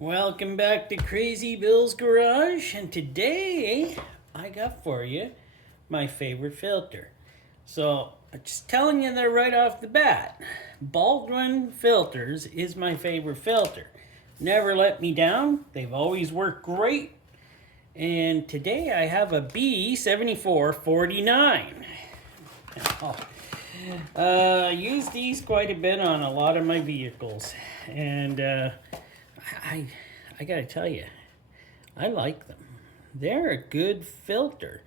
Welcome back to Crazy Bill's Garage, and today I got for you my favorite filter. So, I'm just telling you there right off the bat, Baldwin filters is my favorite filter. Never let me down, they've always worked great. And today I have a B7449. Use these quite a bit on a lot of my vehicles, and I gotta tell you, I like them. They're a good filter.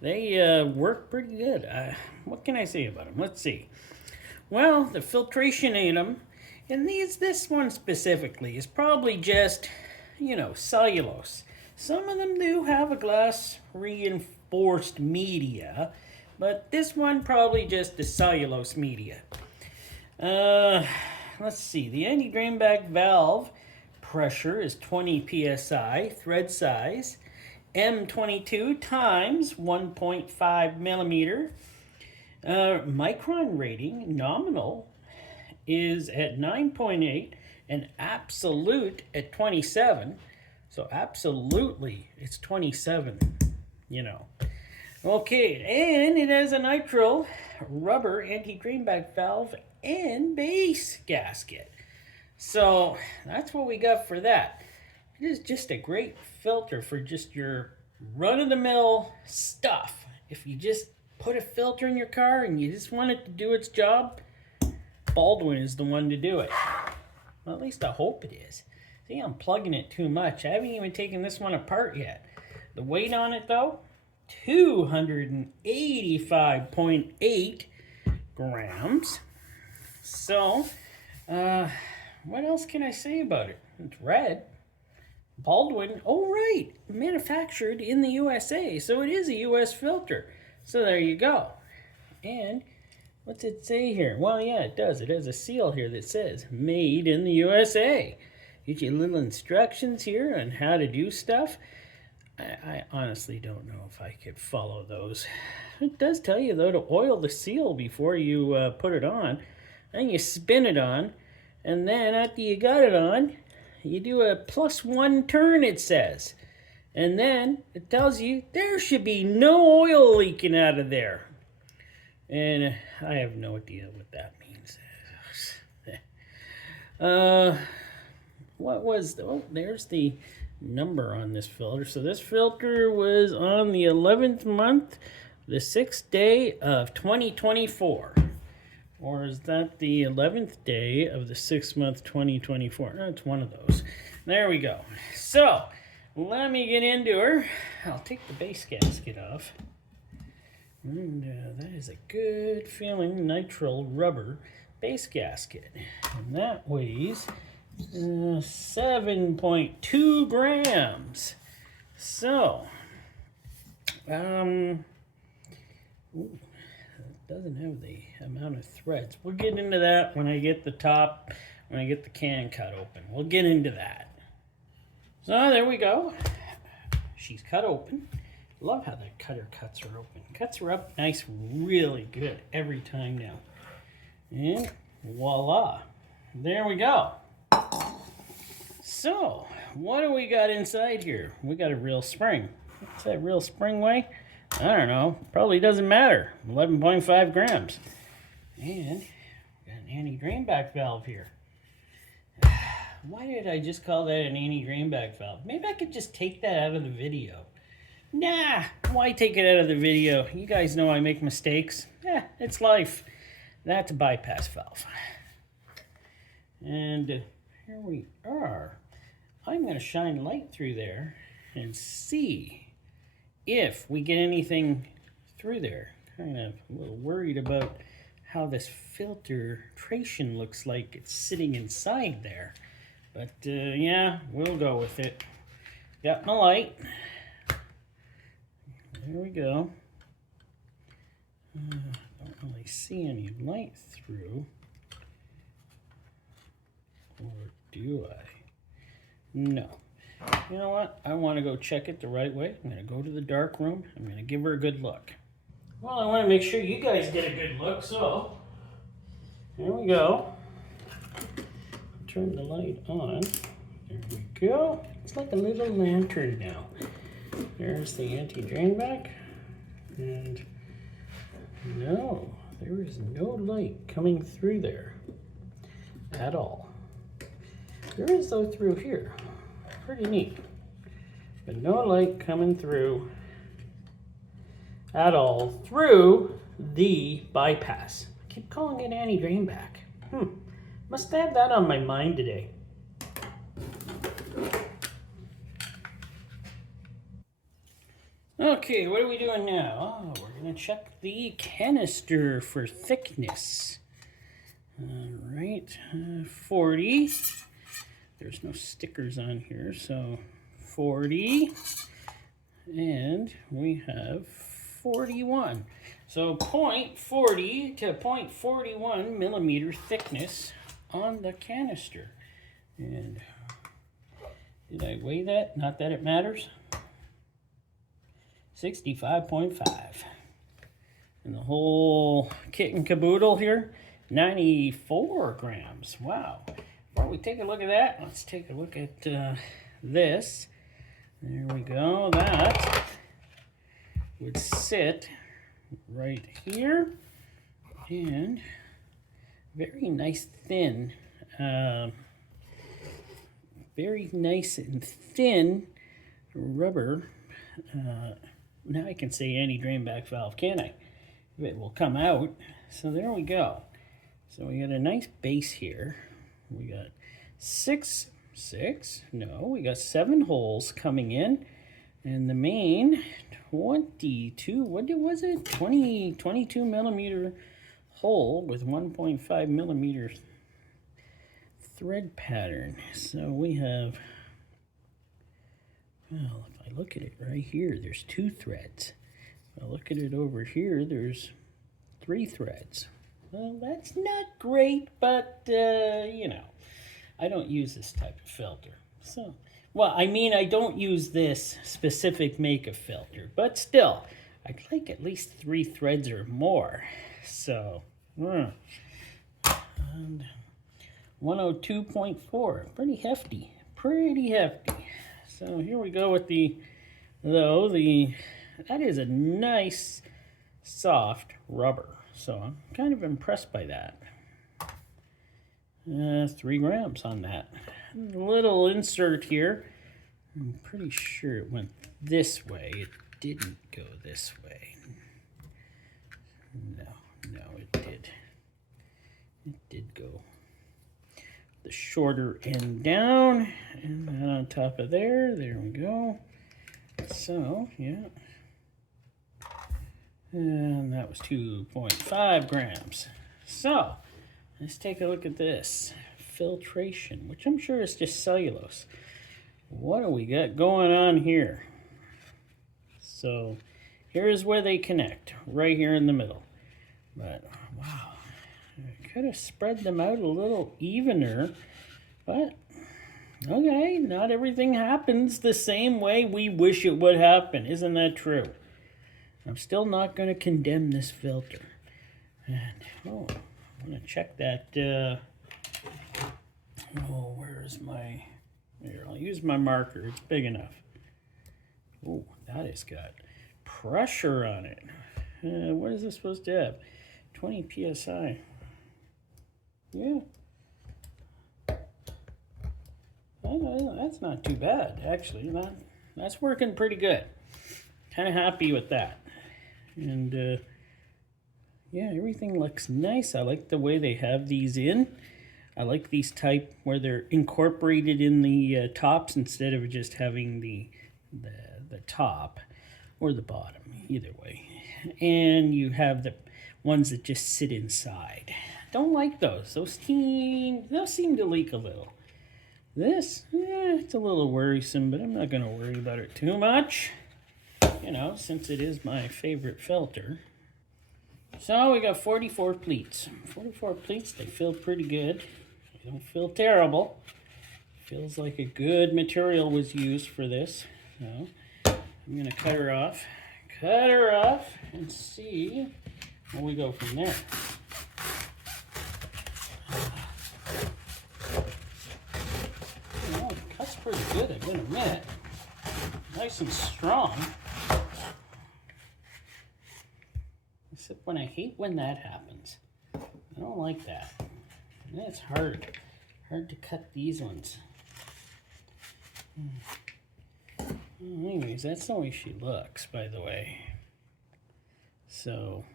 They work pretty good. What can I say about them? Let's see. Well, the filtration in them, and this one specifically, is probably just, cellulose. Some of them do have a glass reinforced media, but this one probably just the cellulose media. Let's see. The anti-drain bag valve pressure is 20 psi, thread size, M22 times 1.5 millimeter. Micron rating, nominal, is at 9.8 and absolute at 27. So absolutely, it's 27, Okay, and it has a nitrile rubber anti-drain bag valve and base gasket. So that's what we got for that. It is just a great filter for just your run-of-the-mill stuff. If you just put a filter in your car and you just want it to do its job, Baldwin is the one to do it. Well, at least I hope it is. See, I'm plugging it too much. I haven't even taken this one apart yet. The weight on it, though, 285.8 grams. So, what else can I say about it? It's red. Baldwin, oh right, manufactured in the USA, so it is a US filter. So there you go. And what's it say here? Well, yeah, it does. It has a seal here that says made in the USA. Gives you little instructions here on how to do stuff. I honestly don't know if I could follow those. It does tell you, though, to oil the seal before you put it on. Then you spin it on. And then after you got it on, you do a +1 turn, it says. And then it tells you there should be no oil leaking out of there. And I have no idea what that means. There's the number on this filter. So this filter was on the 11th month, the 6th day of 2024. Or is that the 11th day of the 6th month, 2024? No, it's one of those. There we go. So, let me get into her. I'll take the base gasket off. And that is a good feeling nitrile rubber base gasket. And that weighs 7.2 grams. So, doesn't have the amount of threads. We'll get into that when I get the can cut open. We'll get into that. So there we go. She's cut open. Love how the cutter cuts her open. Cuts her up nice, really good every time now. And voila. There we go. So, what do we got inside here? We got a real spring. What's that real spring weigh? I don't know. Probably doesn't matter. 11.5 grams. And we got an anti-drain back valve here. Why did I just call that an anti-drain back valve? Maybe I could just take that out of the video. Nah, why take it out of the video? You guys know I make mistakes. It's life. That's a bypass valve. And here we are. I'm going to shine light through there and see if we get anything through there. Kind of a little worried about how this filtration looks like it's sitting inside there. But yeah, we'll go with it. Got my light. There we go. Don't really see any light through. Or do I? No. You know what? I want to go check it the right way. I'm going to go to the dark room. I'm going to give her a good look. Well, I want to make sure you guys get a good look, so here we go. Turn the light on. There we go. It's like a little lantern now. There's the anti-drain back. And no, there is no light coming through there at all. There is though through here. Pretty neat. But no light coming through at all through the bypass. I keep calling it anti-drain back. Must have that on my mind today. Okay, what are we doing now? Oh, we're going to check the canister for thickness. All right, 40. There's no stickers on here, so 40. And we have 41. So 0.40 to 0.41 millimeter thickness on the canister. And did I weigh that? Not that it matters. 65.5. And the whole kit and caboodle here, 94 grams. Wow. Before we take a look at that, let's take a look at this. There we go. That would sit right here. And very nice thin, very nice and thin rubber. Now I can say anti-drain back valve, can I? It will come out. So there we go. So we got a nice base here. We got we got 7 holes coming in. And the main 22, what was it? 22 millimeter hole with 1.5 millimeter thread pattern. So we have, well, if I look at it right here, there's 2 threads. If I look at it over here, there's 3 threads. Well, that's not great, but, you know, I don't use this type of filter. So, well, I mean, I don't use this specific make of filter, but still, I'd like at least 3 threads or more. So, and 102.4, pretty hefty, pretty hefty. So here we go with that is a nice soft rubber. So I'm kind of impressed by that. 3 grams on that. A little insert here. I'm pretty sure it went this way. It didn't go this way. No, it did. It did go the shorter end down, and then on top of there we go. So, yeah. And that was 2.5 grams. So, let's take a look at this. Filtration, which I'm sure is just cellulose. What do we got going on here? So, here's where they connect, right here in the middle. But, wow. I could have spread them out a little evener, but okay, not everything happens the same way we wish it would happen. Isn't that true? I'm still not going to condemn this filter. And, oh, I'm going to check that. Where is my... Here, I'll use my marker. It's big enough. Oh, that has got pressure on it. What is this supposed to have? 20 psi. Yeah. That's not too bad, actually. That's working pretty good. Kind of happy with that. And, yeah, everything looks nice. I like the way they have these in. I like these type where they're incorporated in the tops instead of just having the top or the bottom, either way. And you have the ones that just sit inside. Don't like those. Those seem to leak a little. This, it's a little worrisome, but I'm not going to worry about it too much. You know, since it is my favorite filter. So we got 44 pleats. 44 pleats, they feel pretty good. They don't feel terrible. Feels like a good material was used for this. So I'm going to cut her off. Cut her off and see where we go from there. Well, it cuts pretty good, I'm gonna admit. Nice and strong. Except when I hate when that happens. I don't like that. And it's hard to cut these ones. Anyways, that's the way she looks, by the way. So,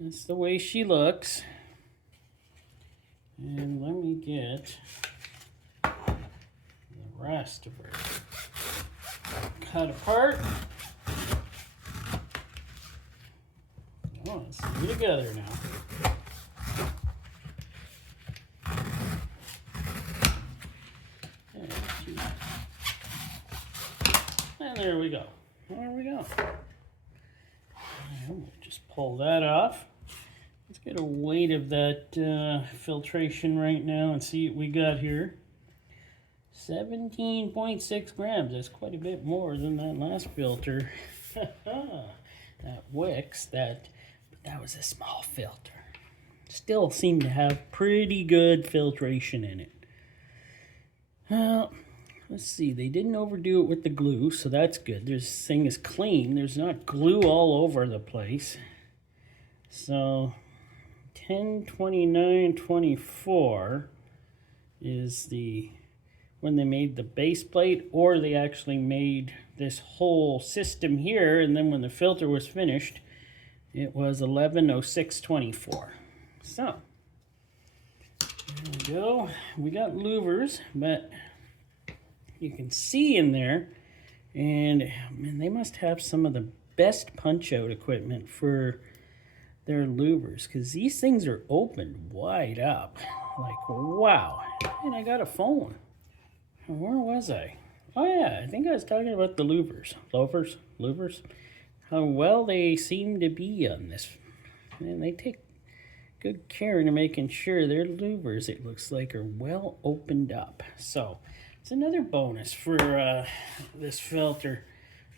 that's the way she looks. And let me get the rest of her cut apart. Oh, let's do it together now. And there we go. There we go. We'll just pull that off. Let's get a weight of that filtration right now and see what we got here. 17.6 grams. That's quite a bit more than that last filter. That Wix, but that was a small filter. Still seemed to have pretty good filtration in it. Well, let's see. They didn't overdo it with the glue, so that's good. This thing is clean. There's not glue all over the place. So 10/29/24 is when they made the base plate, or they actually made this whole system here, and then when the filter was finished, it was 11/06/24. So there we go. We got louvers, but you can see in there, and man, they must have some of the best punch-out equipment for their louvers, because these things are opened wide up. Like, wow. And I got a phone. Where was I? Oh yeah, I think I was talking about the louvers. Louvers. How well they seem to be on this. And they take good care into making sure their louvers, it looks like, are well opened up. So it's another bonus for this filter.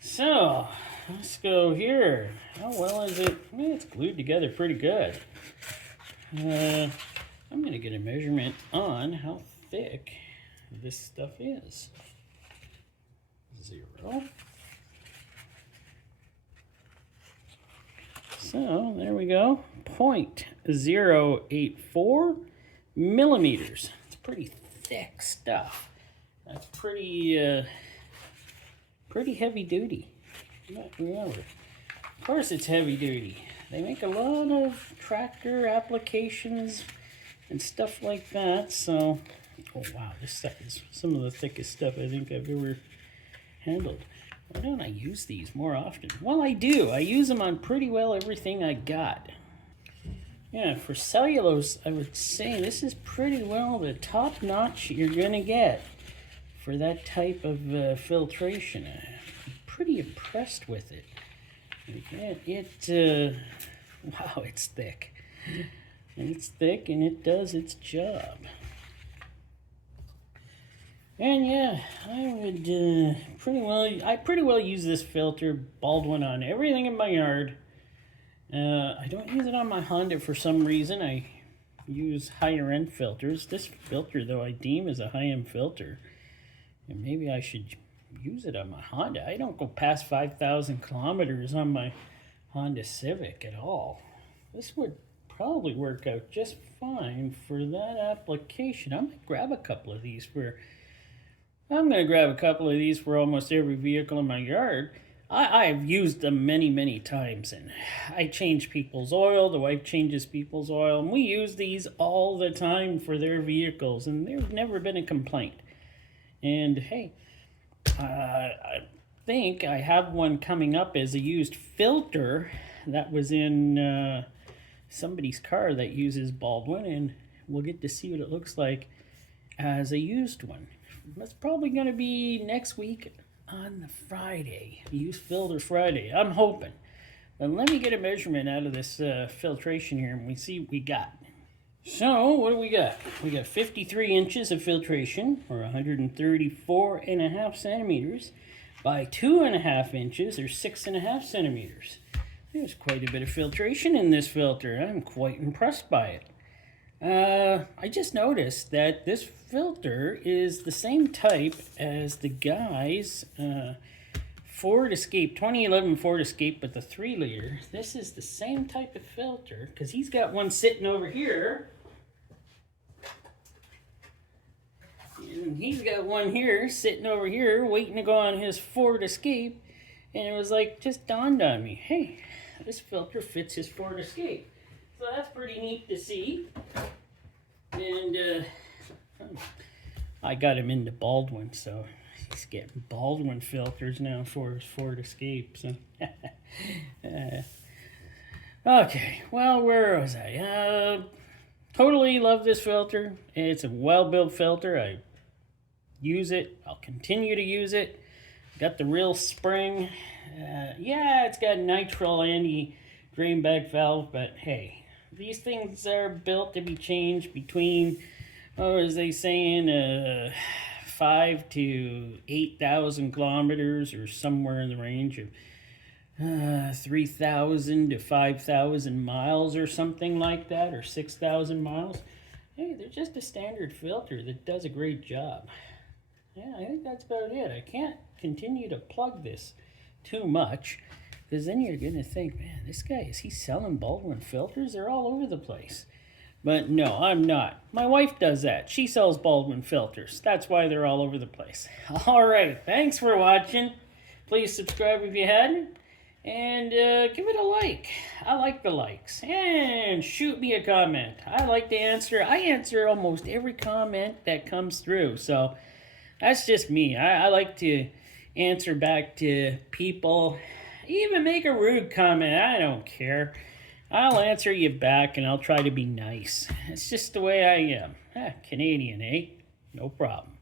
So let's go here. How well is it? It's glued together pretty good. I'm going to get a measurement on how thick this stuff is. 0. So there we go. 0.084 millimeters. It's pretty thick stuff. That's pretty heavy duty. Remember, of course it's heavy duty. They make a lot of tractor applications and stuff like that. So, oh wow, this stuff is some of the thickest stuff I think I've ever handled. Why don't I use these more often? Well, I do. I use them on pretty well everything I got. Yeah, for cellulose, I would say this is pretty well the top notch you're gonna get for that type of filtration. I'm pretty impressed with it. Wow, it's thick. It's thick and it does its job. And yeah, I would pretty well use this filter Baldwin on everything in my yard. I don't use it on my Honda for some reason. I use higher end filters. This filter, though, I deem is a high end filter. And maybe I should use it on my Honda. I don't go past 5,000 kilometers on my Honda Civic at all. This would probably work out just fine for that application. I'm going to grab a couple of these for almost every vehicle in my yard. I've used them many times, and I change people's oil. The wife changes people's oil, and we use these all the time for their vehicles, and there's never been a complaint. And hey, I think I have one coming up as a used filter that was in somebody's car that uses Baldwin, and we'll get to see what it looks like as a used one. That's probably going to be next week on the Friday, Used Filter Friday. I'm hoping. But let me get a measurement out of this filtration here, and we see what we got. So, what do we got? We got 53 inches of filtration, or 134.5 centimeters, by 2.5 inches, or 6.5 centimeters. There's quite a bit of filtration in this filter. I'm quite impressed by it. I just noticed that this filter is the same type as the guy's Ford Escape, 2011 Ford Escape, but the 3-liter. This is the same type of filter because he's got one sitting over here. And he's got one here, sitting over here, waiting to go on his Ford Escape. And it was like, just dawned on me, hey, this filter fits his Ford Escape. So that's pretty neat to see. And I got him into Baldwin, so he's getting Baldwin filters now for his Ford Escape. So. Okay, well, where was I? Totally love this filter. It's a well-built filter. I use it. I'll continue to use it. Got the real spring. Yeah, it's got nitrile anti-drain back valve, but hey, these things are built to be changed between, as they saying, 5 to 8,000 kilometers, or somewhere in the range of 3,000 to 5,000 miles or something like that, or 6,000 miles. Hey, they're just a standard filter that does a great job. Yeah, I think that's about it. I can't continue to plug this too much, because then you're going to think, man, this guy, is he selling Baldwin filters? They're all over the place. But no, I'm not. My wife does that. She sells Baldwin filters. That's why they're all over the place. All right, thanks for watching. Please subscribe if you hadn't. And give it a like. I like the likes. And shoot me a comment. I like to answer. I answer almost every comment that comes through. So that's just me. I like to answer back to people. Even make a rude comment. I don't care. I'll answer you back, and I'll try to be nice. It's just the way I am. Canadian, eh? No problem.